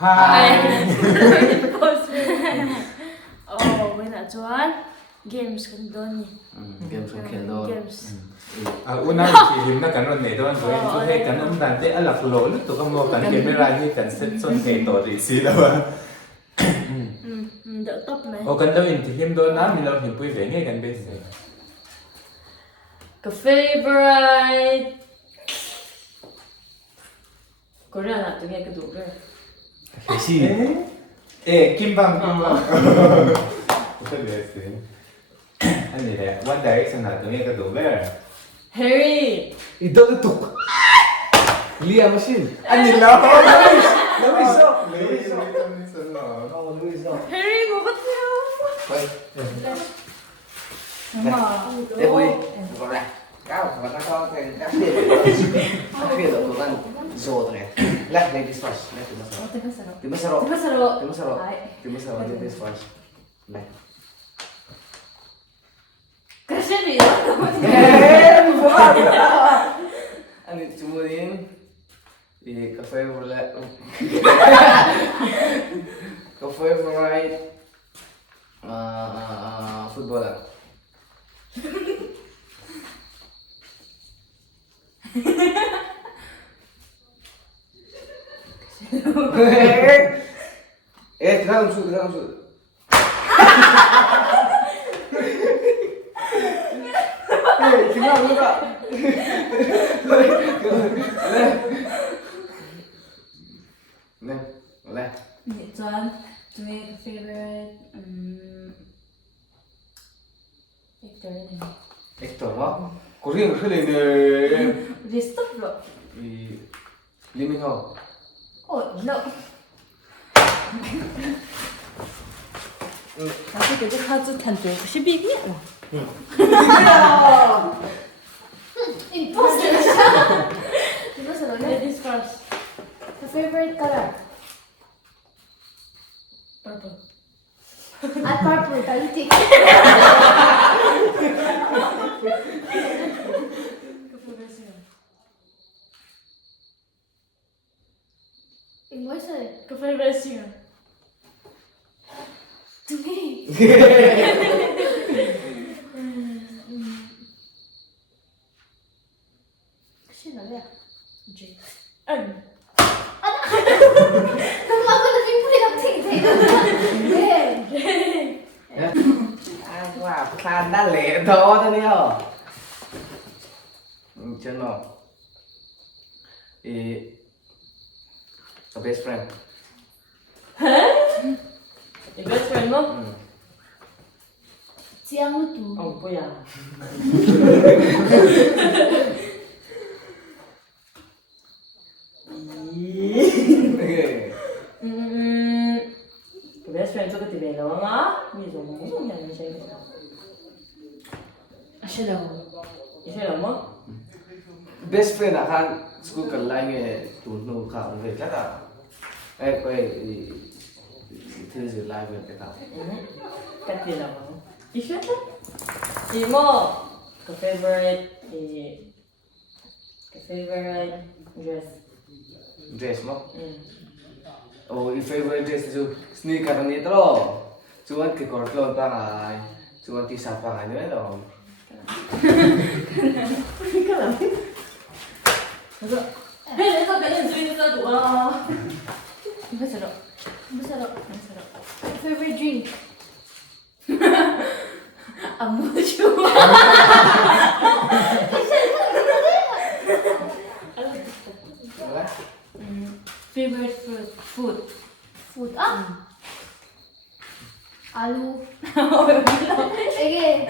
Hi. Oh, when I join games kan doni. Games kan खेल दो Games. Una film na kanon ne don join to he kanon dan te alak lo lu to kamo kan camera ni kan set son he to ri si da ba. Đỡ tóc này. O kan do in ti him do na mi lo him pui ve nge kan be se. Cái favorite Korea là tôi nghe cái đủ rồi. Kasi Kim Bang. Ko le se. Ani le One Direction na to nge ka do ver. Harry. ito tutok Liam machine Ani lo. Luis Harry ngủ bắt theo. Quay Mà. Để vui Còn này Cao Và nó có cái đặc biệt Đặc biệt là của con Dồ này Left ladies first Left Tim Masaro Tim Masaro Tim Masaro Tim Masaro ladies first Left Cái gì vậy đó? Ani cumurin di cafe favorite footballer. Tengah unsur. Tengah unsur. Oleh. This one to me favorite actor này. Actor hả? Có riêng cái này nè. This stuff rồi. Lee Min Ho. Oh no. 사실 그게 하주 탄조 12년. Impossible. Impossible. Ladies first. The favorite color. Purple. Purple, politic. Cái favorite singer. Emotional. Cái favorite singer. To me. Cái nào vậy? J. Anh. Kung ako nag-imprint Wow, khan đã lệ đó thế nào? Chân nào? A best friend. Your best friend mo? Siang mo to. Oh, kuya. Cái best friend tôi có tìm hiểu không á? Ví dụ muốn không nhận sẽ Shadow. Ý sẽ làm không? Best friend akan school kan lain ke tunu kau ni kan tak? Kau itu je lain ke tak? Cách gì làm không? Ý sẽ đó. Ý mo cái favorite cái favorite dress. Dress mo? Oh, your favorite dress tu sneaker ni tu. Cuman ke kortlon pangai, cuman t-shirt pangai ni tu. Cái làm 그래서 해내서 그냥 주인에서 좋아. Impossible. Masarap. Favorite drink? Amucho. Favorite food. Food. Alu. Again.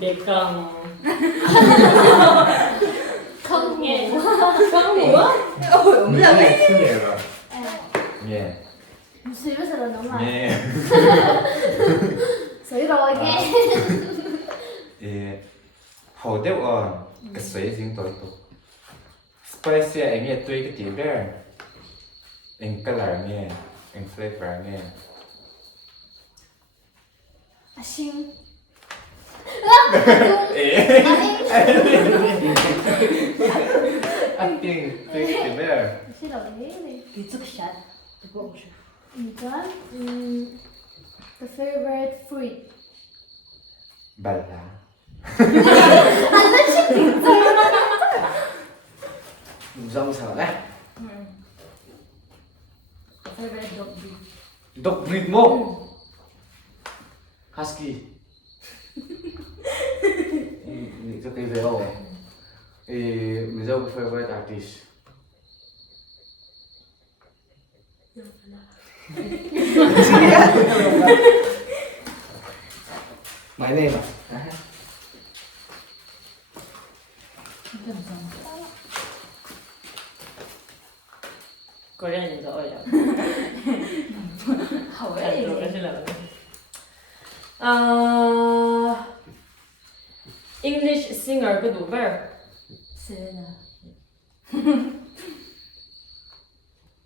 백강. Không Nghe. ngủ. 강 뭐야? Nghe xinh đẹp rồi. Nghe. Suy bây giờ là đúng rồi. Nghe. Suy rồi nghe. Hậu đeo cái sấy dính tối tục. Spicy anh nghe tươi cái tí bé. Anh color nghe. Anh flavor nghe. Asin. Eh. 싫어 왜? 기숙샷. 이건 the favorite fruit. 발라. Dòng sao đấy? favorite dog breed. Dog breed mo? Husky. Cho cái về rồi. Mình dâu favorite artist. My name à? Korean에서 어려. 안 왜? 들어가시려고. English singer 그 누구? Selena.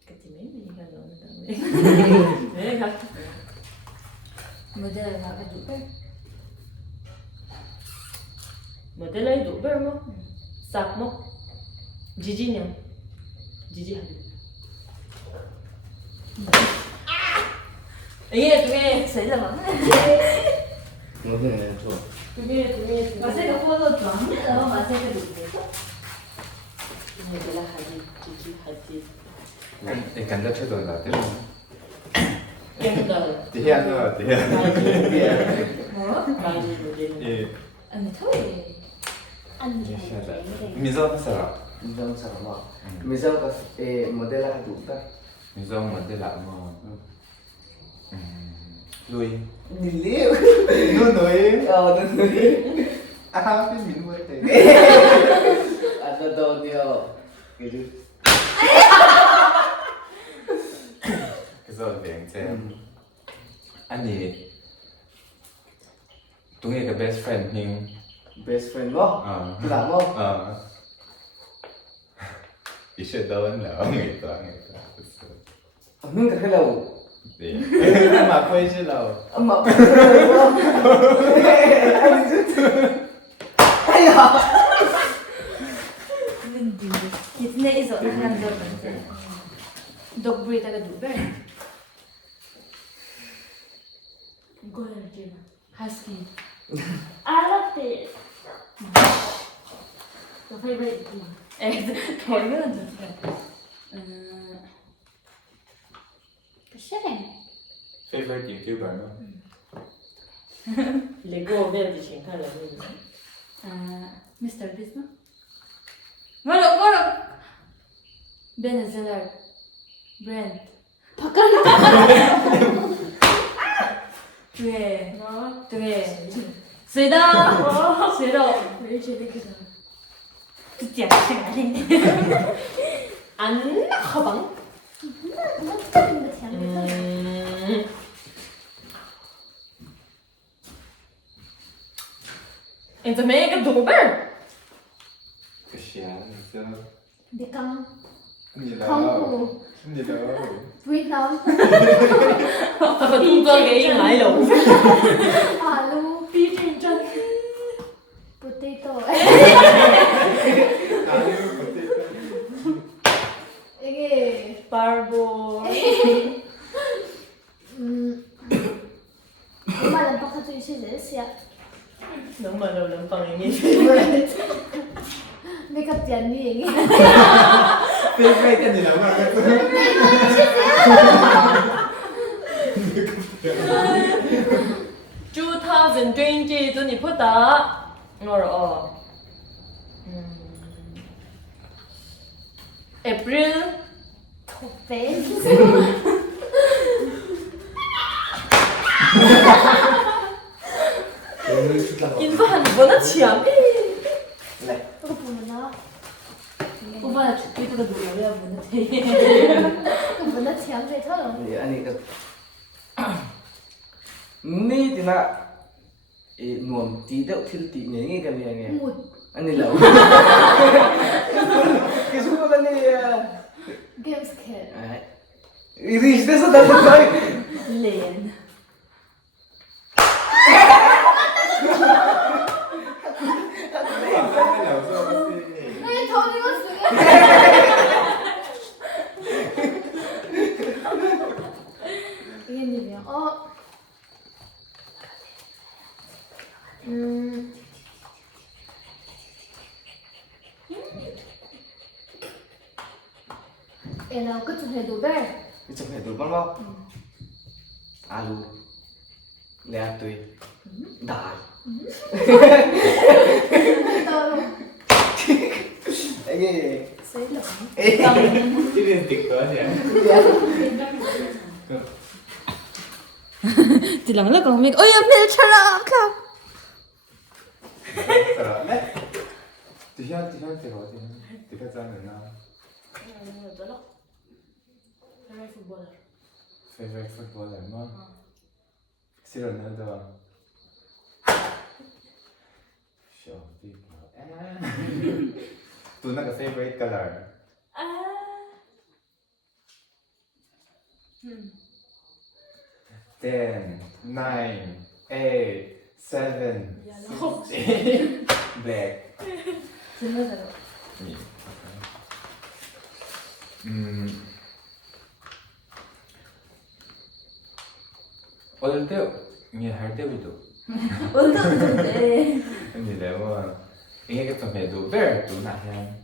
그치 매니가 너무 네 같아. Model nga ka duper. 모델 ay 누구 뭐? 싹 뭐? 지지냐? 지지 하지. 이게 두개 Selena. Nó thế này thôi. 두개 Masaya ka photo drum. Ano masaya ka duper. 모델 하지 지지 하지. 이 간다 쳐도 나 때문에. 깬다. 디아노 디아. Mo? 많이 모델. 예. Ano to eh? Ăn 예, thì 시작다. phải 미소 사람. Dòng sao mà? Mình dâu có model là đủ ta. 미소 뭔데 라모. 루이. Mình liêu. 누누이. Nó nuôi. 아, 빈 민구한테. Nó đồ điều. Cái gì? 그래서 냉제. 아니 동해가 베스트 프렌드 님. Best friend mo? 어. Làm không? 어. 이제 너는 나오게 또 하게 또. Mình cả cái lầu. 네. 막 보이실라고. Mà cái lầu không? Anh rất thương. Ai à? Hindi. Kitne iso na lang doon. Dog breed ka duper. Golden. Husky. 알았대. The favorite mo. 얼마나 좋다. 싫어. favorite YouTuber 뭐? 레고 배우기 신카를 해주세요. Mr. Beast, no? Marok! Ben Stiller. Brent. 왜? 왜? 쓰다! 쓰다! 왜 이렇게 되게 듣지 않게 안 가방? 못하는 거 잘못했어. Inte mega dober. 그시야. 그래서 내가 아니다. 한국 아니다. 베트남 아까 동작에 많이 넣어. 알루 비진전 포테이토 이게 발보. 엄마는 바깥에 있어야 너무 많아 런빵이. 내가 짠니 얘기 favorite ka nila mga. 2020 돈이 보다. April 페이스 인사한 번은 치암이. Này. 이거 보면은 오빠나 죽기보다 노래야 보는데 이거 뭐나 지암새 처럼 Thì anh ấy được. Ni thì là nuông tí đậu thiên tị nhảy nghe cái này nghe. 못 Anh ấy lẩu. Cái số của anh ấy. 게임 스킬 Đấy. Gì thế sao đặt được rồi? 렌 왜 더 읽었어요? là cái chụp hình đồ bé. cái chụp hình đồ băng không alu lihat tuh dal To luôn. cái Xế lỏng. Chứ đừng tiếc quá nhỉ. Thì lắm là còn mình ôi em biết cho nó không. 잘하네. 뒤한테 어디? 뒤가자는 나. favorite footballer mo. Sino na daw? Sure, people. Tu na ka favorite color. 10, 9, 8, 7, 6, black. 진짜로. Me. 어릴 때, 할 때부터. 어떤데? 근데 내가 이게 좀 해도 왜 또 나야?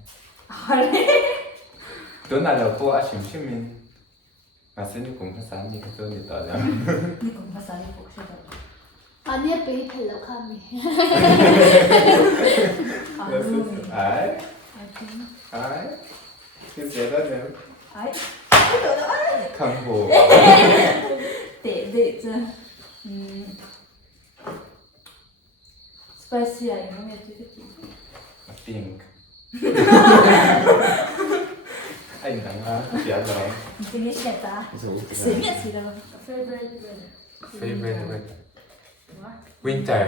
또 나라고 아심심인. 맞으니 공부사니 그저 니다냐. Ni cũng phải sai cuộc sống. Anh ấy bị phải là khăm gì. 아이, 아이, 그 제대로 Ấy. 강보. Để cho spicy ấy nó nghe chứ cái gì. Pink. Anh thằng á, chị ăn rồi. Mình nghĩ là ta. Xí miệng gì đâu. Favorite weather. Winter.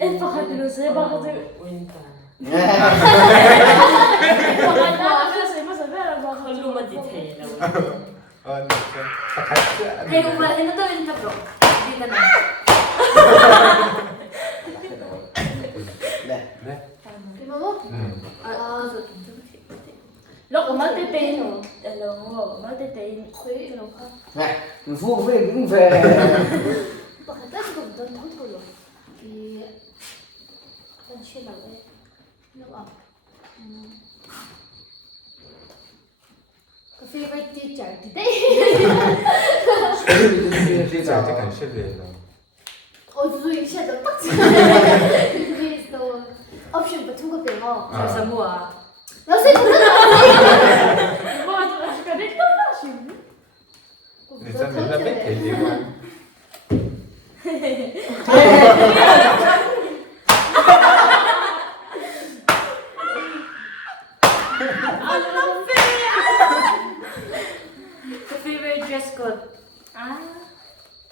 Em 바가지로 세 바가지 윈터. 컬러만 디테일. 진짜. 같이. Hay cũng là nó tôi lên tập rồi. Đi cái này. này 네. Đi mà bố. Rồi. Lúc ở mất tê tê rồi. Lúc mất tê tê. Khuấy nó không. này mình phu về cũng về Bà khá tất cũng đơn thắng thôi rồi. Thì con chưa là đấy. Nước ẩm. Cái favorite teacher thì đấy. 진짜 약간 실례로. 어두이 섀도우 딱 그래서 옵션 같은 거 빼고 Sao mua? 나 생각나 뭐 아까 내 떠나시. 진짜 맨날 되게. Cái favorite dress code.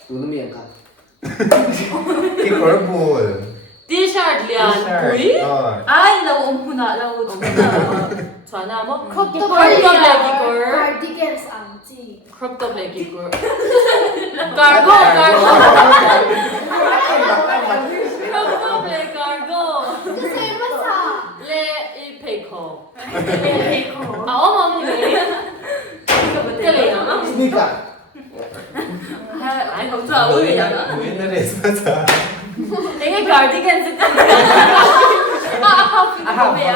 눈은 미안 가 이 걸볼. T-shirt lian. Ui. Ai lâu ôm hôn à lâu ôm 전화 뭐 크롭 크롭 톱 레깅걸. cardigans 안지 크롭 톱 레깅걸. cargo cargo. 크롭 톱 레 cargo. 그 설마사 레 페이커. 페이커. 아 어머 왜? 이거 못 되려나? 스니커 아니 검사 어울리잖아. 우리나라에서 내가 cardigan 쓰잖아. 아 왜야?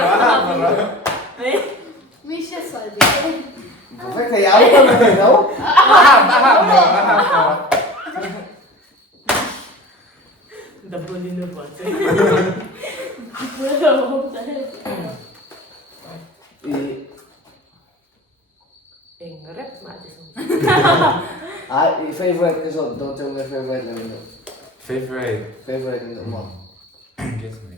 왜? 미션 설비 phải thay áo không phải nấu 나 보이는 거 같아. 뭐야 없다. thì 앵그랩 맞으소. thì favorite cái rồi tôi trong cái favorite là mình favorite. favorite là đúng không Guess me.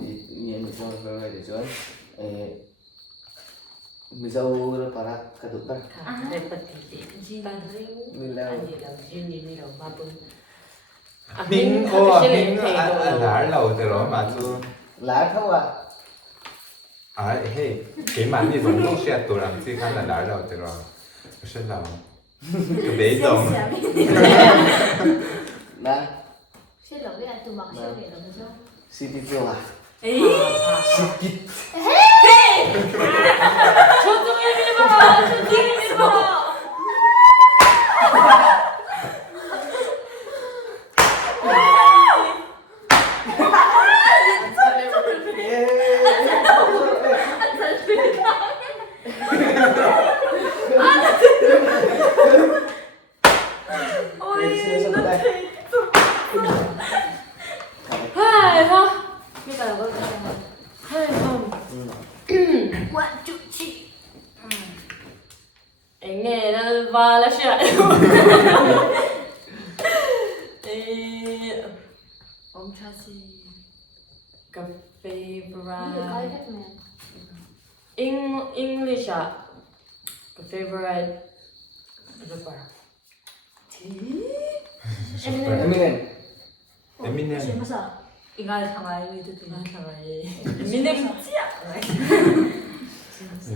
thì nhìn mình trong favorite để chơi mình dâu nó para cả tụi ta 레퍼티 진반ring 밀라오. 아니랑 진이랑 마분. 밍, 알라오 들어, 맞아. lá không à嘿，给满那种路线多让自己看的来了对吧？不是老，没懂。 lá xin lỗi với anh tôi mặc siêu đẹp là sao city tour à 에이. 저좀 해봐. 좀 해봐. vale siya. Om chasi. Ka favorite. English ka favorite. Ano ba? Eminem. Eminem. Ingal tangay ito tangay. Eminem siya.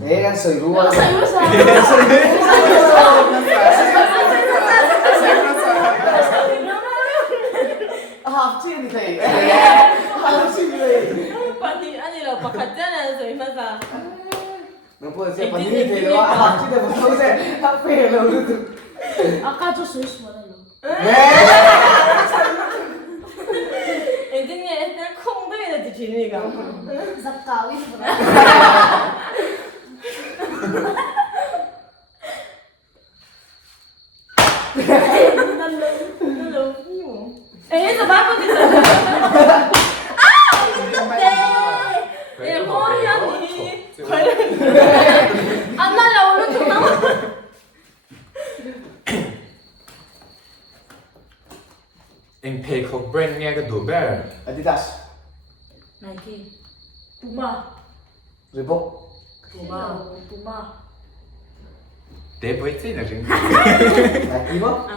Yan, soy ruwa. 합치는 돼. Pati ano pakatana sa imasa. 너 보세요. 반응이 되려. 합치다 보세요. 합해요. 아까 저 스위스 뭐래요? Hindi nga na kung ba na tijini ka. Zakawin mo. Eh, sa bago din sa. Eh, ko yan eh. Anna la ulo to na. Anh pay của brand nghe cái đồ bear. Adidas. Nike. Puma. Reebok. Puma. Để với chị là rừng. Nike mo?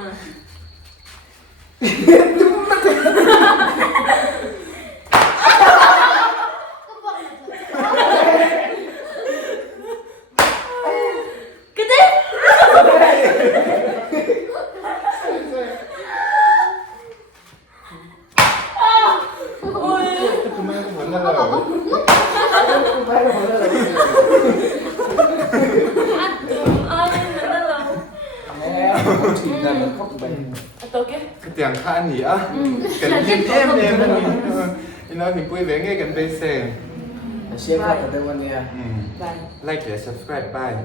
그만 만나라고. Ito ke? 그때 안 하니야? gần em nó thì vui vẻ nghe gần đây xem. Share ka ta dawan niya. Bye. Like và subscribe bye.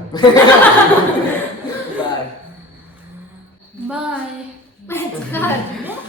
Bye. Bye.